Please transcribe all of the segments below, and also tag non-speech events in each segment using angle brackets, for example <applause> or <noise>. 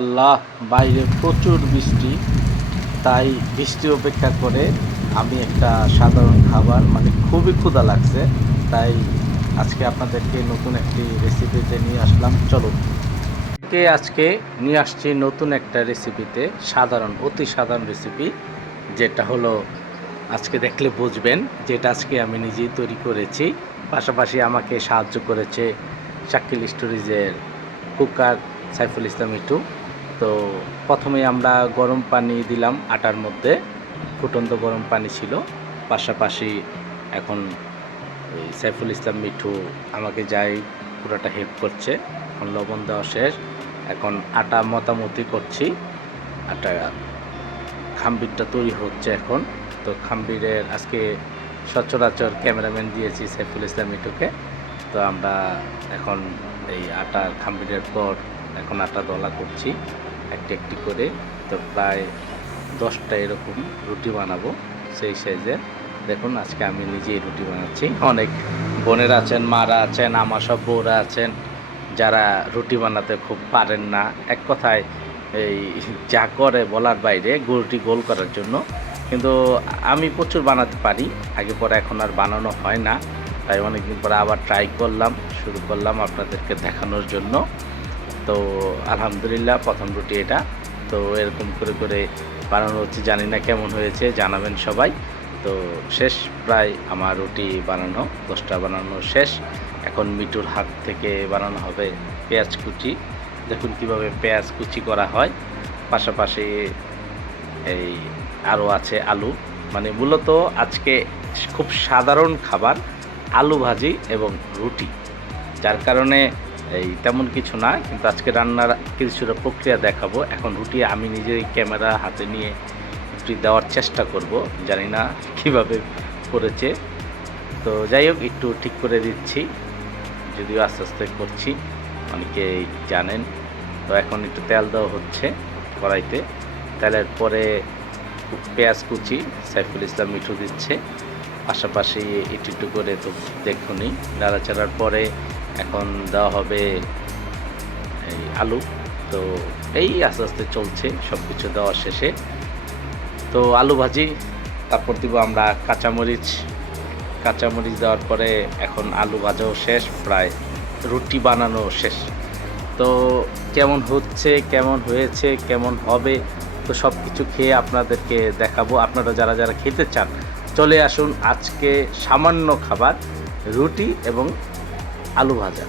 আল্লাহ, বাইরে প্রচুর বৃষ্টি, তাই বৃষ্টি অপেক্ষা করে আমি একটা সাধারণ খাবার মানে খুবই ক্ষুধা লাগছে, তাই আজকে আপনাদেরকে নতুন একটি রেসিপিতে নিয়ে আসলাম। চলো কে আজকে নিয়ে আসছি নতুন একটা রেসিপিতে সাধারণ, অতি সাধারণ রেসিপি যেটা হলো, আজকে দেখলে বুঝবেন, যেটা আজকে আমি নিজেই তৈরি করেছি। পাশাপাশি আমাকে সাহায্য করেছে শাকিল স্টোরিজের কুকার সাইফুল ইসলাম ইটু। তো প্রথমে আমরা গরম পানি দিলাম আটার মধ্যে। ফুটন্ত গরম পানি ছিল। পাশাপাশি এখন সাইফুল ইসলাম মিঠু আমাকে যাই পুরোটা হেল্প করছে। এখন লবণ দেওয়া শেষ। এখন আটা মতামতি করছি। আটা খাম্বিরটা তৈরি হচ্ছে এখন। তো খাম্বিরের আজকে সচরাচর ক্যামেরাম্যান দিয়েছি সাইফুল ইসলাম মিঠুকে। তো আমরা এখন এই আটা খাম্বিরের পর এখন আটা দলা করছি। একটি একটি করে তো প্রায় দশটা এরকম রুটি বানাবো সেই সাইজে দেখুন, আজকে আমি নিজেই রুটি বানাচ্ছি। অনেক বোনেরা আছেন, মারা আছেন, আমার সব বউরা আছেন, যারা রুটি বানাতে খুব পারেন না। এক কথায় এই যা করে বলার বাইরে গরুটি গোল করার জন্য। কিন্তু আমি প্রচুর বানাতে পারি। আগে পরে এখন আর বানানো হয় না। তাই অনেকদিন পরে আবার ট্রাই করলাম, শুরু করলাম আপনাদেরকে দেখানোর জন্য। তো আলহামদুলিল্লাহ প্রথম রুটি এটা। তো এরকম করে করে বানানো হচ্ছে, জানি না কেমন হয়েছে, জানাবেন সবাই। তো শেষ প্রায় আমার রুটি বানানো, দশটা বানানো শেষ। এখন মিটুর হাত থেকে বানানো হবে পেঁয়াজ কুচি। দেখুন কীভাবে পেঁয়াজ কুচি করা হয়। পাশাপাশি এই আরও আছে আলু। মানে মূলত আজকে খুব সাধারণ খাবার আলু ভাজি এবং রুটি। যার কারণে এই তেমন কিছু না, কিন্তু আজকে রান্নার কিছুটা প্রক্রিয়া দেখাবো। এখন রুটি আমি নিজেই ক্যামেরা হাতে নিয়ে রুটি দেওয়ার চেষ্টা করব, জানি না কীভাবে করেছে। তো যাই হোক, একটু ঠিক করে দিচ্ছি, যদিও আস্তে আস্তে করছি, অনেকেই জানেন। তো এখন একটু তেল দেওয়া হচ্ছে কড়াইতে। তেলের পরে পেঁয়াজ কুচি, সাইফুল ইসলাম মিঠু দিচ্ছে। পাশাপাশি একটু একটু করে তো দেখুনি নাড়াচাড়ার পরে এখন দেওয়া হবে এই আলু। তো এই আস্তে আস্তে চলছে সব কিছু দেওয়ার শেষে। তো আলু ভাজি, তারপর দিব আমরা কাঁচামরিচ। কাঁচামরিচ দেওয়ার পরে এখন আলু ভাজাও শেষ, প্রায় রুটি বানানো শেষ। তো কেমন হচ্ছে, কেমন হয়েছে, কেমন হবে, তো সব কিছু খেয়ে আপনাদেরকে দেখাবো। আপনারা যারা যারা খেতে চান, চলে আসুন আজকে সামান্য খাবার, রুটি এবং আলু ভাজা।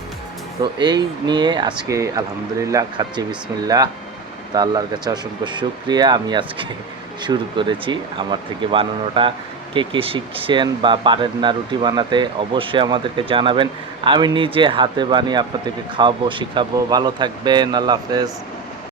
তো এই নিয়ে আজকে আলহামদুলিল্লাহ খাচ্ছি, বিসমিল্লাহ। তা আল্লাহর কাছে অসংখ্য শুক্রিয়া। আমি আজকে <laughs> শুরু করেছি আমার থেকে বানানোটা। কে কে শিখছেন বা পারেন না রুটি বানাতে অবশ্যই আমাদেরকে জানাবেন। আমি নিজে হাতে বানিয়ে আপনাদেরকে খাওয়াবো, শিখাবো। ভালো থাকবেন। আল্লাহ হাফেজ।